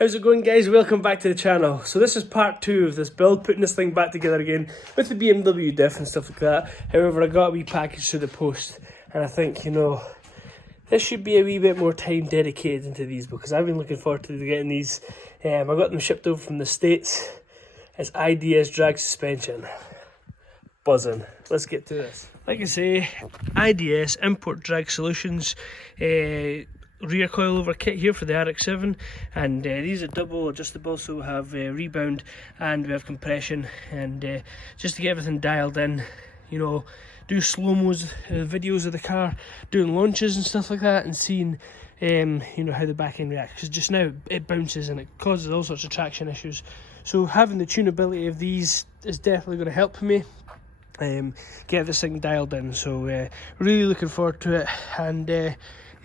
How's it going, guys? Welcome back to the channel. So this is part 2 of this build, putting this thing back together again with the BMW diff and stuff like that. However, I got a wee package through the post and I think, you know, this should be a wee bit more time dedicated into these because I've been looking forward to getting these. I got them shipped over from the States. It's IDS drag suspension. Buzzing. Let's get to this. Like I say, IDS import drag solutions. Rear coilover kit here for the RX7, and these are double adjustable, so we have rebound and we have compression, and just to get everything dialed in, you know, do slow-mos videos of the car doing launches and stuff like that, and seeing you know, how the back end reacts, because just now it bounces and it causes all sorts of traction issues. So having the tunability of these is definitely going to help me get this thing dialed in. So really looking forward to it, and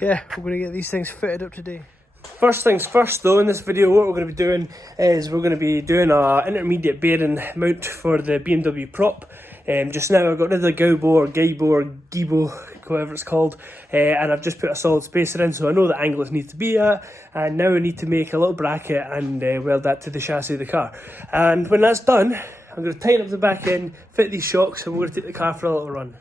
yeah, we're going to get these things fitted up today. First things first though, in this video what we're going to be doing is we're going to be doing an intermediate bearing mount for the BMW prop. Just now I got rid of the Gaibo or Gibo, whatever it's called, and I've just put a solid spacer in, so I know the angle it needs to be at, and now I need to make a little bracket and weld that to the chassis of the car. And when that's done, I'm going to tighten up the back end, fit these shocks, and we're going to take the car for a little run.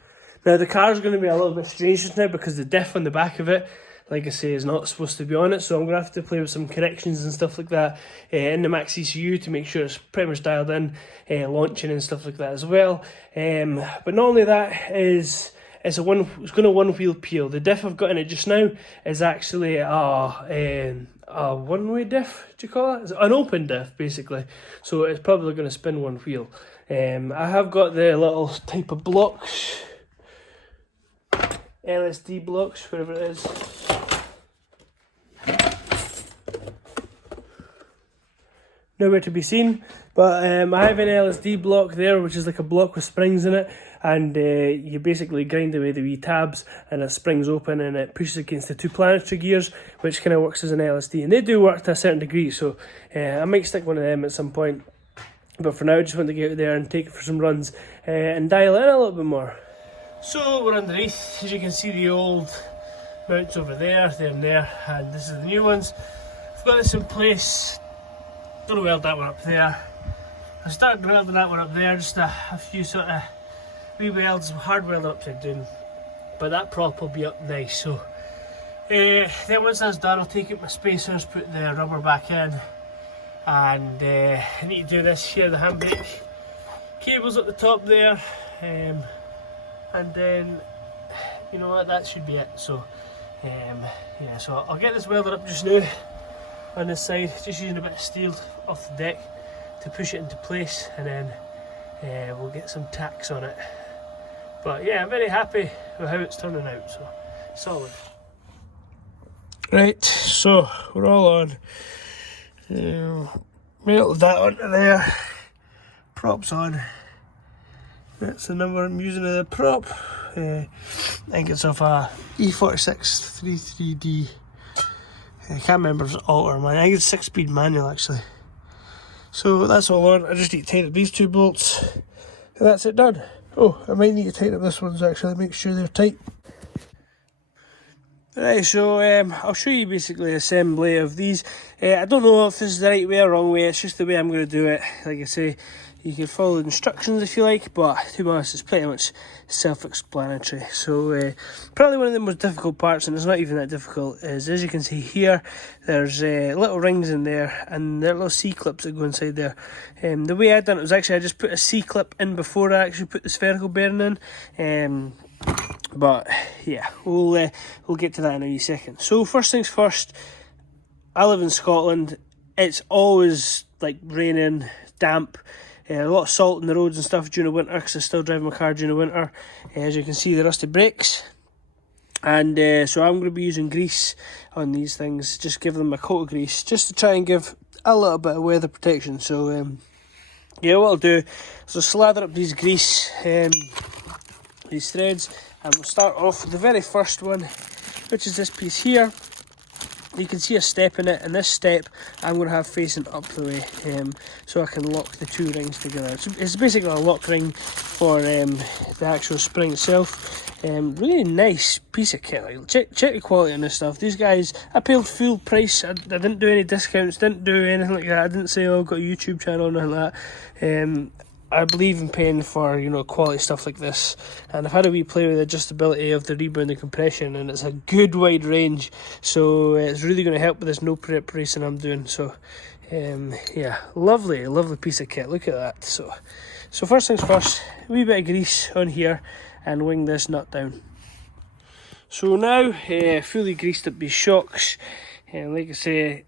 Now the car is going to be a little bit strange just now because the diff on the back of it, like I say, is not supposed to be on it, so I'm going to have to play with some corrections and stuff like that in the Max ECU to make sure it's pretty much dialed in, launching and stuff like that as well. But not only that, it's going to one wheel peel. The diff I've got in it just now is actually a one-way diff, do you call it? It's an open diff basically, so it's probably going to spin one wheel. I have got the little type of blocks, LSD blocks, whatever it is. Nowhere to be seen, but I have an LSD block there, which is like a block with springs in it, and you basically grind away the wee tabs and it springs open and it pushes against the two planetary gears, which kind of works as an LSD, and they do work to a certain degree, so I might stick one of them at some point, but for now I just want to get out there and take it for some runs and dial in a little bit more. So we're underneath, as you can see the old mounts over there, and this is the new ones. I've got this in place, going to weld that one up there. I started welding that one up there, just a few sort of wee welds, hard welding upside down, but that prop will be up nice. So then once that's done, I'll take out my spacers, put the rubber back in, and I need to do this here, the handbrake cables at the top there, and then, you know what, that should be it. So yeah, so I'll get this welded up just now on this side, just using a bit of steel off the deck to push it into place, and then we'll get some tacks on it. But yeah, I'm very happy with how it's turning out, so solid. Right, so we're all on. Melted that onto there, props on. That's the number I'm using of the prop. I think it's off a E46 33D. I can't remember if it's alt or manual. I think it's 6-speed manual actually. So that's all on. I just need to tighten up these two bolts, and that's it done. Oh, I might need to tighten up this ones actually, make sure they're tight. Right, so I'll show you basically the assembly of these. I don't know if this is the right way or wrong way, it's just the way I'm going to do it. Like I say, you can follow the instructions if you like, but to be honest, it's pretty much self-explanatory. So probably one of the most difficult parts, and it's not even that difficult, is as you can see here, there's little rings in there, and there are little C-clips that go inside there. The way I done it was actually I just put a C-clip in before I actually put the spherical bearing in. But yeah, we'll get to that in a wee second. So first things first, I live in Scotland. It's always like raining, damp, a lot of salt in the roads and stuff during the winter, because I still drive my car during the winter. As you can see, the rusty brakes, and so I'm going to be using grease on these things, just give them a coat of grease just to try and give a little bit of weather protection. So yeah, what I'll do is I'll slather up these grease, these threads, and we'll start off with the very first one, which is this piece here. You can see a step in it, and this step I'm going to have facing up the way, so I can lock the two rings together. It's basically a lock ring for the actual spring itself. Really nice piece of kit. Like, check the quality on this stuff. These guys, I paid full price. I didn't do any discounts, didn't do anything like that. I didn't say, oh, I've got a YouTube channel or nothing like that. I believe in paying for, you know, quality stuff like this, and I've had a wee play with the adjustability of the rebound and compression, and it's a good wide range, so it's really going to help with this no prep racing I'm doing. So yeah, lovely piece of kit. Look at that. So first things first, a wee bit of grease on here and wing this nut down. So now fully greased up these shocks, and like I say,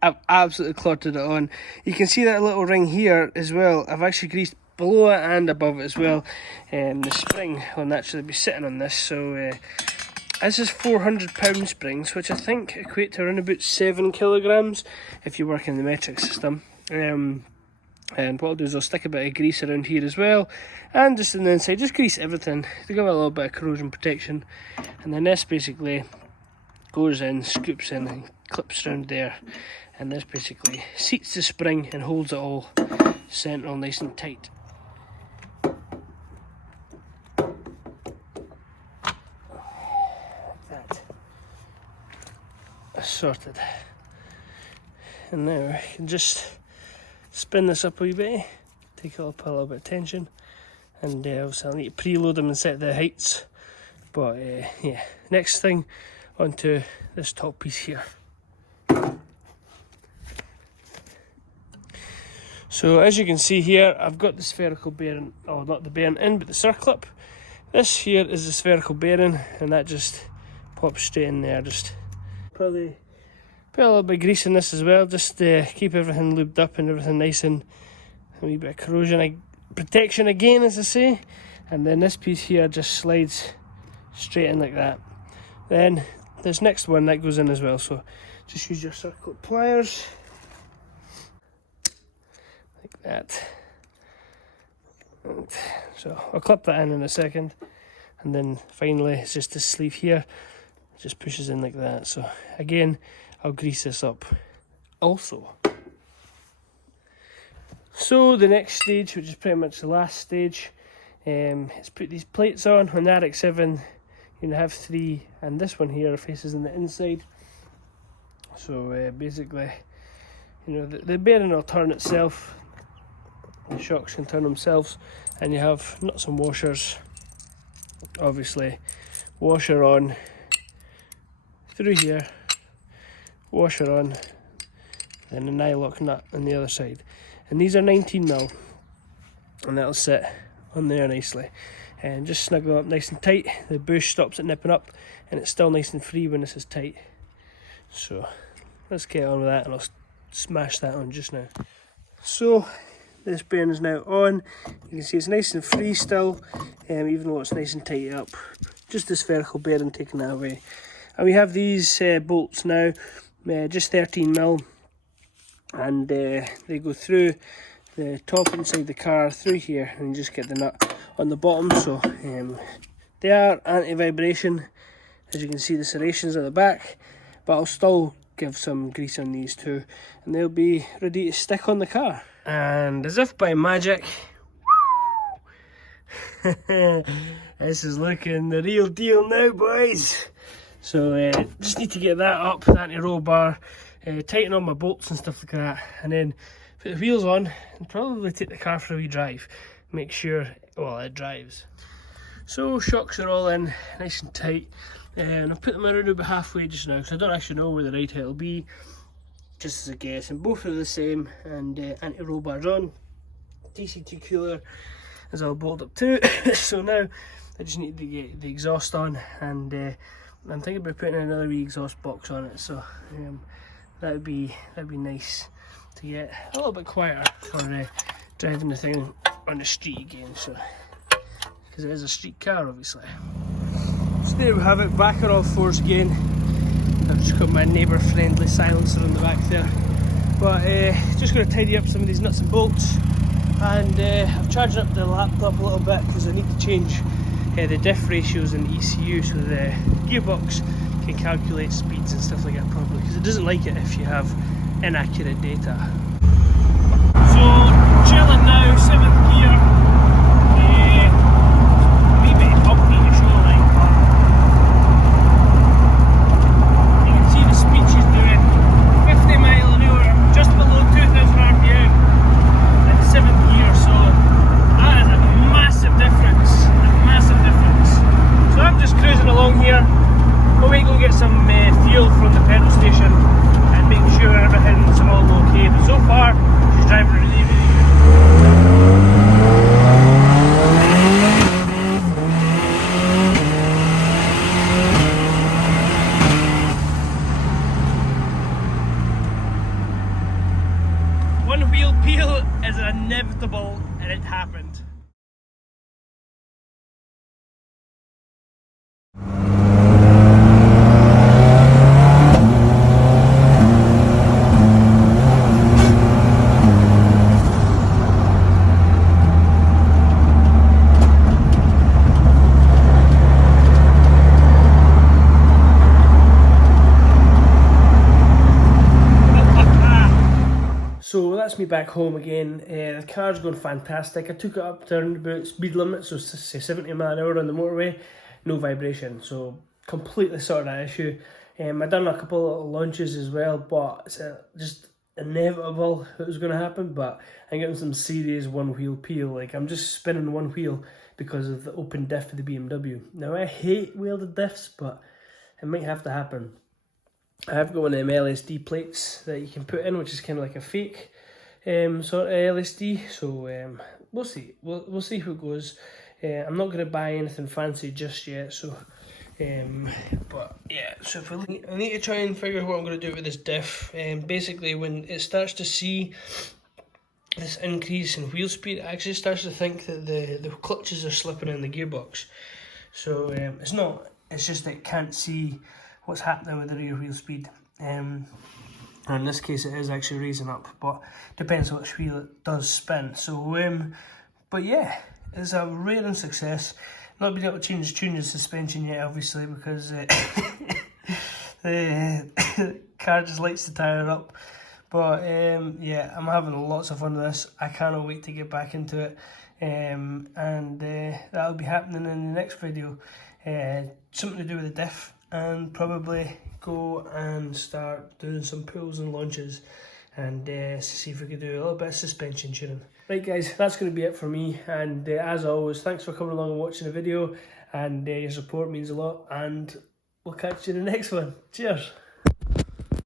I've absolutely cluttered it on. You can see that little ring here as well. I've actually greased below it and above it as well. The spring will naturally be sitting on this. So this is 400 pound springs, which I think equate to around about 7 kilograms if you work in the metric system. And what I'll do is I'll stick a bit of grease around here as well, and just on the inside, just grease everything to give it a little bit of corrosion protection. And then this basically goes in, scoops in and clips around there, and this basically seats the spring and holds it all central nice and tight. Like that. Sorted. And now I can just spin this up a wee bit, take it up a little bit of tension, and obviously I'll need to preload them and set the heights. But yeah, next thing, onto this top piece here. So as you can see here, I've got the spherical bearing, oh, not the bearing in, but the circlip. This here is the spherical bearing, and that just pops straight in there. Just probably put a little bit of grease in this as well, just to keep everything lubed up and everything nice, and a wee bit of corrosion protection again, as I say. And then this piece here just slides straight in like that. Then this next one, that goes in as well, so just use your circlip pliers like that. And so I'll clip that in a second, and then finally it's just this sleeve here, it just pushes in like that. So again, I'll grease this up also. So the next stage, which is pretty much the last stage, is put these plates on the RX7. You have 3, and this one here faces in the inside. So basically, you know, the bearing will turn itself, the shocks can turn themselves, and you have nuts and washers. Obviously, washer on through here, washer on, then a nylock nut on the other side. And these are 19mm, and that'll sit on there nicely. And just snuggle up nice and tight. The bush stops it nipping up, and it's still nice and free when this is tight. So let's get on with that, and I'll smash that on just now. So this bearing is now on. You can see it's nice and free still, even though it's nice and tight up. Just the spherical bearing taking that away. And we have these bolts now, just 13mm, and they go through the top inside the car through here, and you just get the nut on the bottom. So they are anti-vibration, as you can see the serrations at the back, but I'll still give some grease on these too, and they'll be ready to stick on the car. And as if by magic, this is looking the real deal now, boys. So just need to get that up, the anti-roll bar, tighten on my bolts and stuff like that, and then put the wheels on and probably take the car for a wee drive. Make sure, well, it drives. So shocks are all in, nice and tight, and I've put them around about halfway just now, because I don't actually know where the right height will be, just as a guess. And both are the same, and anti-roll bars on. DCT cooler is all bolted up too. So now I just need to get the exhaust on, and I'm thinking about putting another wee exhaust box on it. So that'd be nice to get a little bit quieter for driving the thing on the street again. So because it is a street car, obviously. So there we have it, back on all fours again. I've just got my neighbour friendly silencer on the back there, but just going to tidy up some of these nuts and bolts, and I've charged up the laptop a little bit because I need to change the diff ratios in the ECU so the gearbox can calculate speeds and stuff like that properly, because it doesn't like it if you have inaccurate data. So chilling now, 7th gear. A wee bit upbeat to show like, you can see the speed she's doing, 50 mile an hour, just below 2000 RPM in 7th gear. So that is a massive difference, So I'm just cruising along here. We'll wait, go get some fuel from the petrol station and make sure everything's all okay. But so far, she's driving really, really good. One wheel peel is inevitable, and it happened. So that's me back home again. The car's going fantastic. I took it up to about speed limit, so say 70 mile an hour on the motorway, no vibration. So completely sorted that issue. I've done a couple of launches as well, but it's just inevitable it was going to happen. But I'm getting some serious one wheel peel. Like, I'm just spinning one wheel because of the open diff of the BMW. Now I hate welded diffs, but it might have to happen. I have got one of them LSD plates that you can put in, which is kind of like a fake sort of LSD. So we'll see. We'll see how it goes. I'm not going to buy anything fancy just yet. So, but yeah. So if I need to try and figure out what I'm going to do with this diff. Basically, when it starts to see this increase in wheel speed, it actually starts to think that the clutches are slipping in the gearbox. So it's not. It's just that it can't see what's happening with the rear wheel speed. And in this case it is actually raising up, but depends on which wheel it does spin. So but yeah, it's a rare success. Not been able to change the suspension yet, obviously, because the car just likes to tire up. But yeah, I'm having lots of fun with this. I cannot wait to get back into it. And that'll be happening in the next video. Something to do with the diff, and probably go and start doing some pulls and launches, and see if we can do a little bit of suspension tuning. Right guys, that's going to be it for me, and as always, thanks for coming along and watching the video, and your support means a lot, and we'll catch you in the next one. Cheers!